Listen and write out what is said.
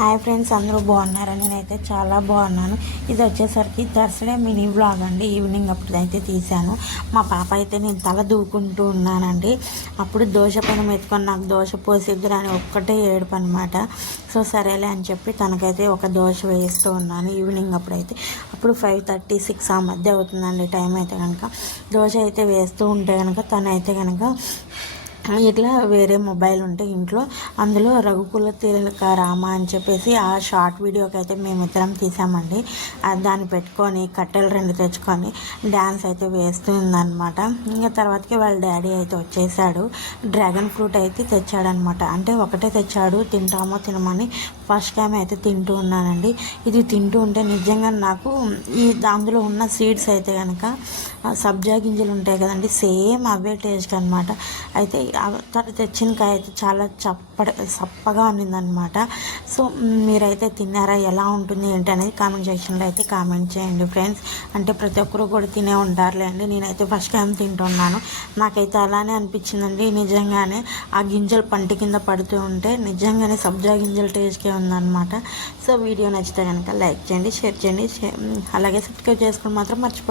Hi friends అందరూ బాగున్నారా? నేనైతే చాలా బాగున్నాను. ఇది వచ్చేసరికి థర్స్డే మినీ బ్లాగ్ అండి. ఈవినింగ్ అప్పుడు అయితే తీశాను. మా పాప అయితే నేను తల దూకుంటూ ఉన్నానండి. అప్పుడు దోశ పని ఎత్తుకొని నాకు దోశ పోసిద్దురు అని ఒక్కటే ఏడుపు అనమాట సో సరేలే అని చెప్పి తనకైతే ఒక దోశ వేస్తూ ఉన్నాను ఈవినింగ్ అప్పుడైతే. అప్పుడు ఫైవ్ థర్టీ సిక్స్ ఆ మధ్య అవుతుందండి టైం అయితే కనుక దోశ అయితే వేస్తూ ఉంటే కనుక తనైతే కనుక ఇట్లా వేరే మొబైల్ ఉంటే ఇంట్లో అందులో రఘుకుల తిలక రామ అని చెప్పేసి ఆ షార్ట్ వీడియోకి అయితే మేమిద్దరం తీసామండి. దాన్ని పెట్టుకొని కట్టెలు రెండు తెచ్చుకొని డ్యాన్స్ అయితే వేస్తూ ఇంకా తర్వాతకి వాళ్ళ డాడీ అయితే వచ్చేసాడు. డ్రాగన్ ఫ్రూట్ అయితే తెచ్చాడనమాట అంటే ఒకటే తెచ్చాడు తింటామో తినమని ఫస్ట్ టైం అయితే తింటూ ఉన్నానండి. ఇది తింటూ ఉంటే నిజంగా నాకు ఈ అందులో ఉన్న సీడ్స్ అయితే కనుక సబ్జా గింజలు ఉంటాయి కదండి సేమ్ అవే టేస్ట్ అనమాట అయితే తను తెచ్చిన కాయ అయితే చాలా చప్పడ చప్పగా ఉన్నిందనమాట సో మీరైతే తిన్నారా? ఎలా ఉంటుంది ఏంటి అనేది కామెంట్ సెక్షన్లో అయితే కామెంట్ చేయండి ఫ్రెండ్స్. అంటే ప్రతి ఒక్కరు కూడా తినే ఉంటారులే అండి. నేనైతే ఫస్ట్ టైం తింటున్నాను. నాకైతే అలానే అనిపించిందండి. నిజంగానే ఆ గింజలు పంటి కింద పడుతూ ఉంటే నిజంగానే సబ్జా గింజల టేస్ట్కే ఉందన్నమాట. సో వీడియో నచ్చితే కనుక లైక్ చేయండి షేర్ చేయండి అలాగే సబ్స్క్రైబ్ చేసుకుని మాత్రం మర్చిపో